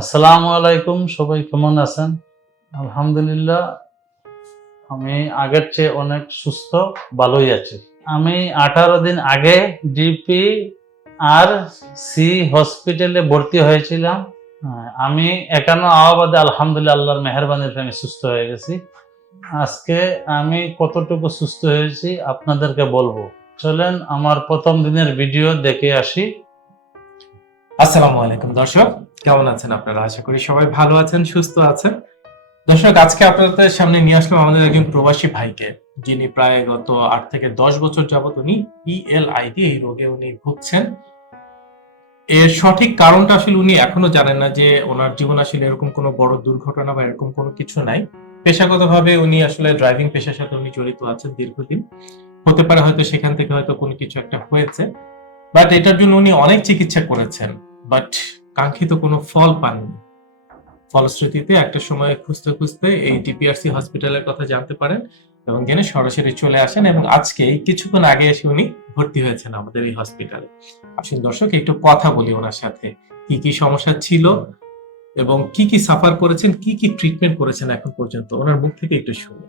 আসসালামু আলাইকুম সবাই কেমন আছেন? আলহামদুলিল্লাহ আমি আগের চেয়ে অনেক সুস্থ ভালোই আছি। আমি আঠারো দিন আগে ডিপি আর সি হসপিটালে ভর্তি হয়েছিলাম। হ্যাঁ, আমি একান্ন আওয়াবাদে আলহামদুলিল্লাহ আল্লাহর মেহরবানির আমি সুস্থ হয়ে গেছি। আজকে আমি কতটুকু সুস্থ হয়েছি আপনাদেরকে বলব। চলেন আমার প্রথম দিনের ভিডিও দেখে আসি। আসসালামু আলাইকুম, দর্শক। কেমন আছেন আপনারা? আশা করি সবাই ভালো আছেন, সুস্থ আছেন। দর্শক, আজকে আপনাদের সামনে নিয়ে আসলাম আমাদের একজন প্রবাসী ভাইকে, যিনি প্রায় গত আট থেকে দশ বছর যাবত উনি ইএলআইডি এই রোগে উনি ভুগছেন। এর সঠিক কারণটা আসলে উনি এখনও জানেন না যে ওনার জীবন আসলে এরকম কোনো বড় দুর্ঘটনা বা এরকম কোনো কিছু নাই। পেশাগতভাবে উনি আসলে ড্রাইভিং পেশার সাথে উনি জড়িত আছেন দীর্ঘদিন। হতে পারে হয়তো সেখান থেকে হয়তো কোনো কিছু একটা হয়েছে। বাট এটার জন্য উনি অনেক চিকিৎসা করেছেন। বাট কাঙ্ক্ষিত কোনো ফল পাননি ফলশ্রুতিতে একটা সময় খুঁজতে খুঁজতে এই ডিপিআরসি হসপিটালের কথা জানতে পারেন এবং জেনে সরাসরি চলে আসেন এবং আজকে কিছুক্ষণ আগে এসে উনি ভর্তি হয়েছেন আমাদের এই হসপিটালে। আসুন দর্শক একটু কথা বলি ওনার সাথে। কি কি সমস্যা ছিল এবং কি কি সাফার করেছেন কি কি ট্রিটমেন্ট করেছেন এখন পর্যন্ত? ওনার মুখ থেকে একটু শুনি।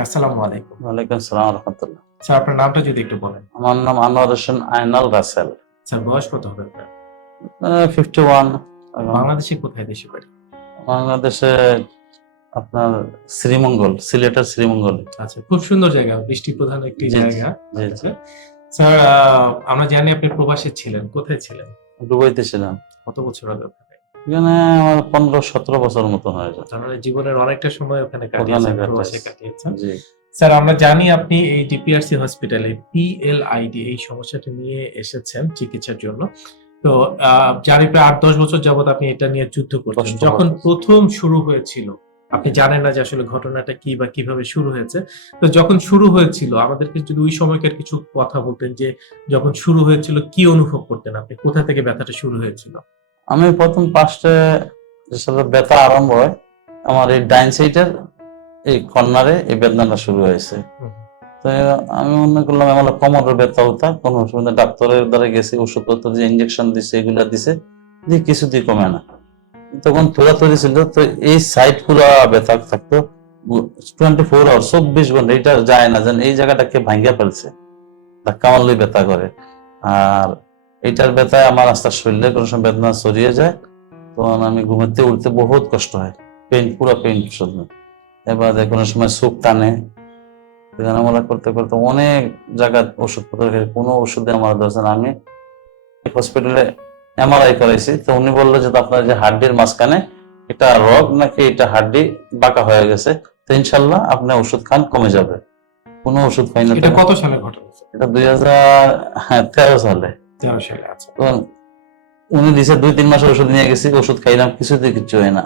আসসালামু আলাইকুম। ওয়ালাইকুম আসসালাম রহমতুল্লাহ। স্যার আপনার নামটা যদি একটু বলেন। আমার নাম আনোয়ার হোসেন আইনাল রাসেল। স্যার বয়স কত হবে আপনার? ফিফটি ওয়ান বাংলাদেশে কোথায় দেশে বাড়ি? বাংলাদেশে আপনার শ্রীমঙ্গল সিলেটের শ্রীমঙ্গল। আচ্ছা খুব সুন্দর জায়গা বৃষ্টি প্রধান একটি। জায়গা। আচ্ছা। স্যার আমরা জানি আপনি প্রবাসে ছিলেন কোথায় ছিলেন? দুবাইতে ছিলাম। কত বছর আগে এখানে আমার পনেরো সতেরো বছর মতন হয়ে যায়। মানে জীবনের অনেকটা সময় ওখানে কাটিয়েছেন কাটিয়েছি। প্রবাসে কাটিয়েছেন। স্যার আমরা জানি আপনি এই ডিপিআরসি হসপিটালে পিএলআইডি এই সমস্যাটি নিয়ে এসেছেন চিকিৎসার জন্য। তো আহ, জানি প্রায় আট দশ বছর যাবত আপনি এটা নিয়ে যুদ্ধ করছেন। যখন প্রথম শুরু হয়েছিল আপনি জানেন না যে আসলে ঘটনাটা কি বা কীভাবে শুরু হয়েছে তো যখন শুরু হয়েছিল আমাদেরকে যদি ওই সময়কার কিছু কথা বলতেন যে যখন শুরু হয়েছিল কি অনুভব করতেন আপনি? কোথা থেকে ব্যথাটা শুরু হয়েছিল? আমি প্রথম পাঁচটে ব্যথা আরম্ভ হয় আমার এই ডাইন সাইডের এই কর্নারে এই বেদনাটা শুরু হয়েছে। তো আমি মনে করলাম আমার কোমরের ব্যথা হতা কোনো অসুবিধা ডাক্তারের দ্বারা গেছি, ওষুধপত্র যে ইঞ্জেকশন দিছে, এগুলা দিছে যে কিছুতেই কমে না। তখন থোড়া তৈরি ছিল, তো এই সাইড পুরো ব্যথা থাকতো। টোয়েন্টি ফোর আওয়ার চব্বিশ ঘণ্টা এটা যায় না। যেন এই জায়গাটাকে ভাঙ্গা ফেলছে, ধাক্কা মারলেই ব্যথা করে। আর এইটার ব্যথায় আমার আস্তে শরীরে কোনো সময় বেদনা ছড়িয়ে যায়। তখন আমি ঘুমাতে উঠতে বহুত কষ্ট হয়। পেন পুরো পেন শুধু এবার কোনো সময় সুখ টানে এখানে করতে করতে অনেক জায়গায় ওষুধপত্র খেয়ে কোনো ওষুধে আমার দরকার না। আমি হসপিটালে এমআরআই করাইছি। তো উনি বলল যে আপনার যে হাড্ডির মাঝখানে এটা রগ নাকি এটা হাড্ডি বাঁকা হয়ে গেছে। তো ইনশাল্লাহ আপনি ওষুধ খান কমে যাবে। কোনো ওষুধ খাই না এটা কত সালে ঘটনা এটা দুই হাজার হ্যাঁ তেরো সালে। তেরো সালে আচ্ছা। উনি দিছে দুই তিন মাসের ওষুধ নিয়ে গেছি ওষুধ খাইলাম কিছুতে কিছু হয় না।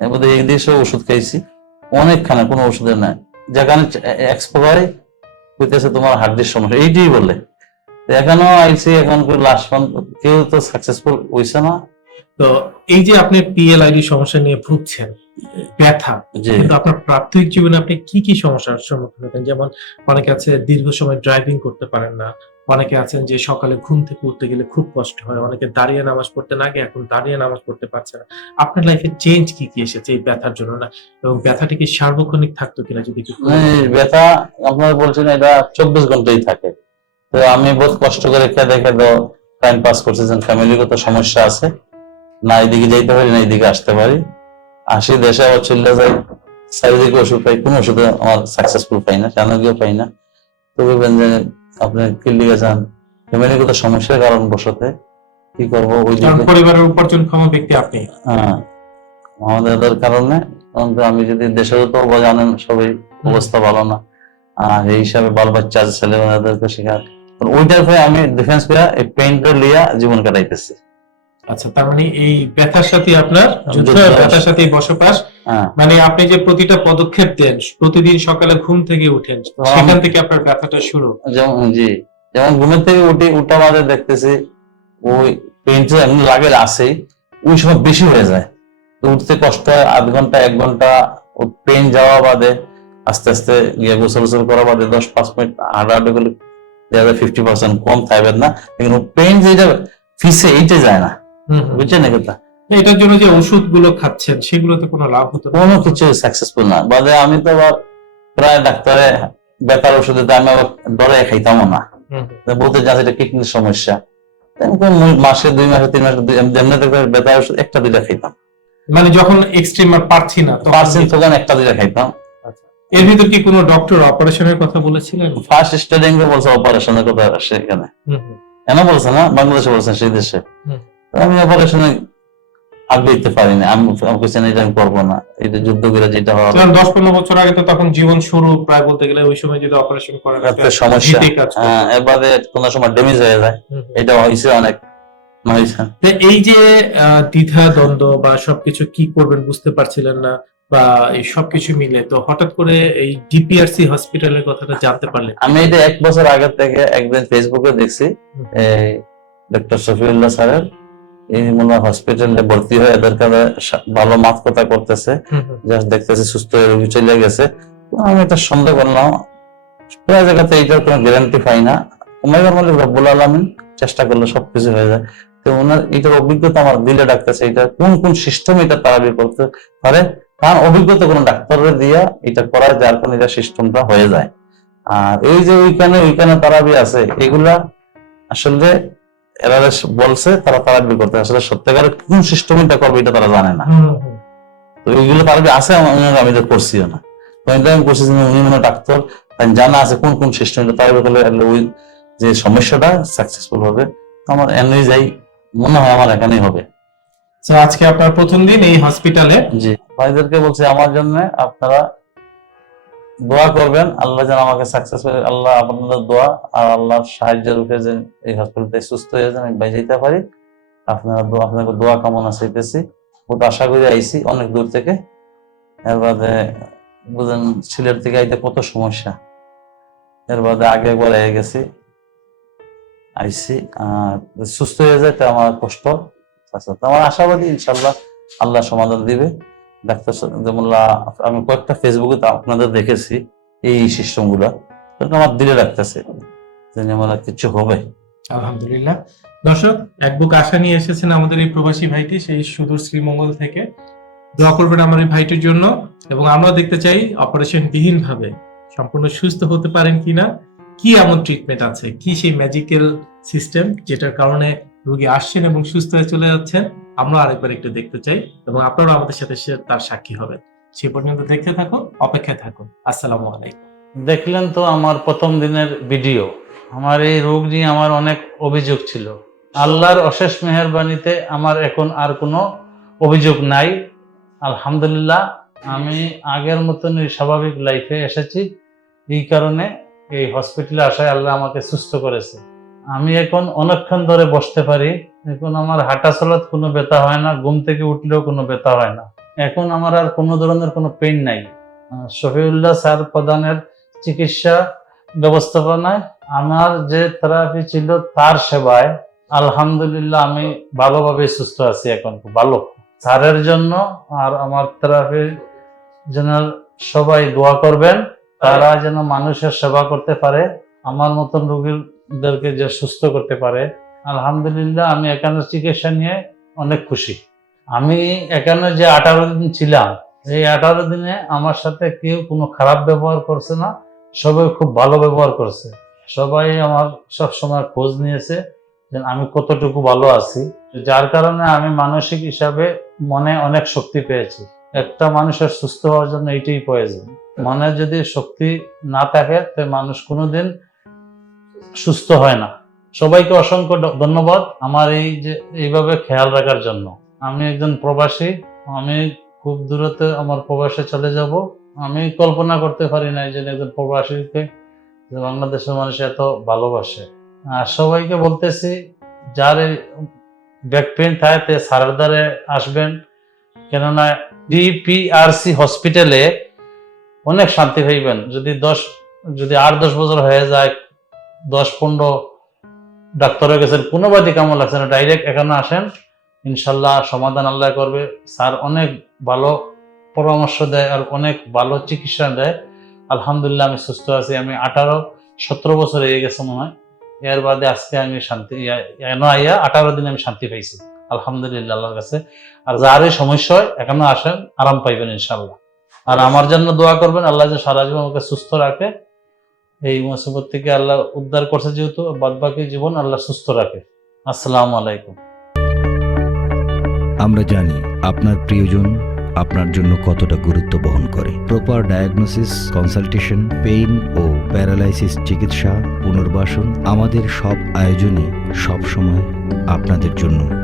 এর মধ্যে এক দেশে ওষুধ খাইছি। অনেকখানে কোনো ওষুধের নাই। যেখানে এক্সপায়ার কইতেছে তোমার হাড্ডির সমস্যা এইটাই বলে এখনও আইসি, এখন লাস্ট কেউ তো সাকসেসফুল হইছে না। তো এই যে আপনি পিএলআইডি সমস্যা নিয়ে ভুগছেন ব্যথা কিন্তু আপনার প্রাথমিক জীবনে আপনি কি কি সমস্যার সম্মুখীন হতেন? যেমন অনেকে আছে দীর্ঘ সময় ড্রাইভিং করতে পারেন না অনেকে আছেন যে সকালে ঘুম থেকে উঠতে গেলে খুব কষ্ট হয় অনেকে দাঁড়িয়ে নামাজ পড়তে না গিয়ে এখন দাঁড়িয়ে নামাজ পড়তে পারছে না। আপনার লাইফে চেঞ্জ কি কি এসেছে এই ব্যথার জন্য? না এবং ব্যথাটি কি সার্বক্ষণিক থাকতো কিনা যদি ব্যথা আপনার বলছেন এটা চব্বিশ ঘন্টাই থাকে। তো আমি বহুত কষ্ট করে খেয়ে খেয়ে টাইম পাস করছি ফ্যামিলিগত সমস্যা আছে। না এদিকে যাইতে পারি না এদিকে আসতে পারি। আসি দেশে আবার চলে যাই। চারিদিকে ওষুধ পাই কোনো ওষুধে আমার সাকসেসফুল পাই না চানকীয় পাই না। তো বলবেন যে আপনি কিল্লিগে যান। ফ্যামিলিগত সমস্যার কারণ বসতে কি করব ওই পরিবারের উপার্জনক্ষম ব্যক্তি আপনি। হ্যাঁ আমাদের কারণে। আমি যদি দেশের তো জানেন সবাই অবস্থা ভালো না। আর এই হিসাবে বাল বাচ্চা আছে ছেলে মেয়েদেরকে শেখার ওইটার হয়ে আমি ডিফেন্স করে এই পেইন্টটা লিয়া জীবন কাটাইতেছি। আচ্ছা তার মানে এই ব্যথার সাথে আপনার যুদ্ধ। ব্যথার সাথে বসবাস হ্যাঁ মানে আপনি যে প্রতিটা পদক্ষেপ দেন প্রতিদিন সকালে ঘুম থেকে উঠেন সেখান থেকে আপনার ব্যথাটা শুরু যেমন জি যেমন ঘুমের থেকে উঠি উঠা বাদে দেখতেছি ওই পেইন্ট এমনি লাগে আসেই ওই সময় বেশি হয়ে যায় তো উঠতে কষ্ট হয় আধ ঘণ্টা এক ঘণ্টা পেন যাওয়া বাদে আস্তে আস্তে গিয়ে গোসল গোসল করা বাদে দশ পাঁচ মিনিট হাঁটা হাঁটা করলে দেখা যায় ফিফটি পার্সেন্ট কম থাকবে না কিন্তু পেন যেটা ফিসে এইটা যায় না। বুঝছেন না কথা? এটার জন্য যে ওষুধগুলো খাচ্ছেন সেগুলোতে কোনো লাভ হতো কোনো কিছু সাকসেসফুল না। বাদে আমি তো আবার প্রায় ডাক্তারে বেতার ওষুধে আমি আবার ডরে খাইতামও না। বলতে যাচ্ছে এটা কিডনির সমস্যা। মাসে দুই মাসে তিন মাসে বেতার ওষুধ একটা দুইটা খাইতাম। মানে যখন এক্সট্রিম আর পারছি না পার্সেন্ট তখন একটা দুইটা খাইতাম। এর ভিতর কি কোনো ডক্টর অপারেশনের কথা বলেছিলেন? ফার্স্ট স্টাডিং বলছে অপারেশনের কথা সেখানে কেন বলছে না? বাংলাদেশে বলছেন সেই দেশে। আমি অপারেশনে আগে দিতে পারিনি আমি আমি বলছি না, এটা আমি করব না। এটা যুদ্ধ করে যেটা কারণ দশ পনেরো বছর আগে তো তখন জীবন শুরু প্রায় বলতে গেলে ওই সময় যদি অপারেশন একটা সমস্যা। হ্যাঁ, এবারে কোনো সময় ড্যামেজ হয়ে যায়। এটা হয়েছে অনেক। এই যে দ্বিধা দ্বন্দ্ব বা সবকিছু কি করবেন বুঝতে পারছিলেন না বা এই সবকিছু মিলে তো হঠাৎ করে এই ডিপিআরসি হসপিটালের কথাটা জানতে পারলেন। আমি এটা এক বছর আগে থেকে একদিন ফেসবুকে দেখছি ডক্টর শফিউল্লাহ স্যারের এই মূল হসপিটালে ভর্তি হয়ে এদের কাছে ভালো মাত কথা করতেছে জাস্ট দেখতেছি সুস্থ হয়ে রোগী চলে গেছে। আমি এটা সন্দেহ করলাম। প্রায় জায়গাতে এইটার কোনো গ্যারান্টি পাই না। উমাইবার মালিক রব্বুল আলমিন চেষ্টা করলে সবকিছু হয়ে যায়। তো ওনার এটার অভিজ্ঞতা আমার দিলে ডাক্তার এটা কোন কোন সিস্টেম এটা তারা বের করতে পারে? তার অভিজ্ঞতা কোনো ডাক্তারের দিয়া এটা করা যার কোন এটা সিস্টেমটা হয়ে যায়। আর এই যে ওইখানে ওইখানে তারাবি আছে এগুলা আসলে এরা বলছে তারা তারাবি করতে। আসলে সত্যিকারের কোন সিস্টেম এটা করবে এটা তারা জানে না। তো এইগুলো তারাবি আছে আমি করছিও না। আমি করছি উনি মনে ডাক্তার। তাই জানা আছে কোন কোন সিস্টেম তারাবি করলে এলে ওই যে সমস্যাটা সাকসেসফুল হবে। তো আমার যাই মনে হয় আমার এখানেই হবে। আজকে আপনার প্রথম দিন এই হসপিটালে জি। ভাইদেরকে বলছি আমার জন্য আপনারা দোয়া করবেন, আল্লাহ যেন আমাকে সাকসেসফুল আল্লাহ আপনাদের দোয়া আর আল্লাহর সাহায্যের উপরে যে এই হসপিটালতে সুস্থ হয়ে যেন আমি যেতে পারি। আপনারা আপনাকে দোয়া কামনা চাইতেছি। বহুত আশা করে আইছি অনেক দূর থেকে। এর বাদে বুঝেন সিলেট থেকে আইতে কত সমস্যা। এর বাদে আগে একবার হয়ে গেছি। আইসি আর সুস্থ হয়ে যায় তো আমার কষ্ট। আচ্ছা আমার আশাবাদী ইনশাল্লাহ আল্লাহ সমাধান দিবে। ডাক্তার সা- যেমন আমি কয়েকটা ফেসবুকে আপনাদের দেখেছি, এই সিস্টেমগুলা আমার দিলে রাখতেছে যে আমার কিছু হবে। আলহামদুলিল্লাহ। দর্শক, এক বুক আশা নিয়ে এসেছেন আমাদের এই প্রবাসী ভাইটি, সেই সুদূর শ্রীমঙ্গল থেকে। দোয়া করবেন আমার এই ভাইটির জন্য, এবং আমরা দেখতে চাই অপারেশন বিহীন ভাবে সম্পূর্ণ সুস্থ হতে পারেন কিনা, কি এমন ট্রিটমেন্ট আছে, কি সেই ম্যাজিক্যাল সিস্টেম যেটার কারণে রোগী আসছেন এবং সুস্থ হয়ে চলে যাচ্ছেন। আমরা আরেকবার একটু দেখতে চাই এবং আপনারা আমাদের সাথে তার সাক্ষী হবেন। সে পর্যন্ত দেখতে থাকুন, অপেক্ষায় থাকুন। আসসালামু আলাইকুম। দেখলেন তো আমার প্রথম দিনের ভিডিও। আমার এই রোগ নিয়ে আমার অনেক অভিযোগ ছিল। আল্লাহর অশেষ মেহরবানিতে আমার এখন আর কোনো অভিযোগ নাই। আলহামদুলিল্লাহ, আমি আগের মতনই স্বাভাবিক লাইফে এসেছি। এই কারণে এই হসপিটালে আসায় আল্লাহ আমাকে সুস্থ করেছে। আমি এখন অনেকক্ষণ ধরে বসতে পারি। এখন আমার হাঁটা চলাত কোনো ব্যথা হয় না, ঘুম থেকে উঠলেও কোনো ব্যথা হয় না। এখন আমার আর কোনো ধরনের কোনো পেইন নাই। শফিউল্লাহ স্যার প্রধানের চিকিৎসা ব্যবস্থাপনায় আমার যে থেরাপি ছিল তার সেবায় আলহামদুলিল্লাহ আমি ভালোভাবে সুস্থ আছি এখন, ভালো। স্যারের জন্য আর আমার থেরাপি যেন সবাই দোয়া করবেন, তারা যেন মানুষের সেবা করতে পারে। আমার মতন রোগীদেরকে যে সুস্থ করতে পারে। আলহামদুলিল্লাহ, আমি এখানে চিকিৎসা নিয়ে অনেক খুশি। আমি এখানে যে আঠারো দিন ছিলাম, এই আঠারো দিনে আমার সাথে কেউ কোনো খারাপ ব্যবহার করছে না, সবাই খুব ভালো ব্যবহার করছে। সবাই আমার সব সময় খোঁজ নিয়েছে যে আমি কতটুকু ভালো আছি। যার কারণে আমি মানসিক হিসাবে মনে অনেক শক্তি পেয়েছি। একটা মানুষের সুস্থ হওয়ার জন্য এইটাই প্রয়োজন। মনে যদি শক্তি না থাকে, তো মানুষ কোনোদিন সুস্থ হয় না। সবাইকে অসংখ্য ধন্যবাদ আমার এই যে এইভাবে খেয়াল রাখার জন্য। আমি একজন প্রবাসী, আমি খুব দূরতে আমার প্রবাসে চলে যাব। আমি কল্পনা করতে পারি না যে একজন প্রবাসীকে বাংলাদেশের মানুষ এত ভালোবাসে। আর সবাইকে বলতেছি, যার ব্যাক পেন থাকে সারের দ্বারে আসবেন। কেননা ডিপিআরসি হসপিটালে অনেক শান্তি পাইবেন। যদি দশ, যদি আট, দশ বছর হয়ে যায় দশ পনেরো ডাক্তারের গেছেন কোনো বাদি কেমন লাগছে না ডাইরেক্ট এখানে আসেন, ইনশাল্লাহ সমাধান আল্লাহ করবে। স্যার অনেক ভালো পরামর্শ দেয় আর অনেক ভালো চিকিৎসা দেয়। আলহামদুলিল্লাহ আমি সুস্থ আছি, আমি আঠারো, সতেরো বছর হয়ে গেছে মনে হয়। এর বাদে আজকে আমি শান্তি, ইয়া- আইয়া আঠারো দিন আমি শান্তি পাইছি। আলহামদুলিল্লাহ আল্লাহর কাছে। আর যার এই সমস্যা হয়, এখানে আসেন, আরাম পাইবেন ইনশাল্লাহ। আর আমার জন্য দোয়া করবেন, আল্লাহ যে সারা জীবন আমাকে সুস্থ রাখে। এই মুসিবত থেকে আল্লাহ উদ্ধার করছে যেহেতু বাদ বাকি জীবন আল্লাহ সুস্থ রাখে। আসসালাম আলাইকুম। আমরা জানি আপনার প্রিয়জন আপনার জন্য কতটা গুরুত্ব বহন করে। প্রপার ডায়াগনোসিস কনসালটেশন পেইন ও প্যারালাইসিস চিকিৎসা, পুনর্বাসন আমাদের সব আয়োজনই সবসময় আপনাদের জন্য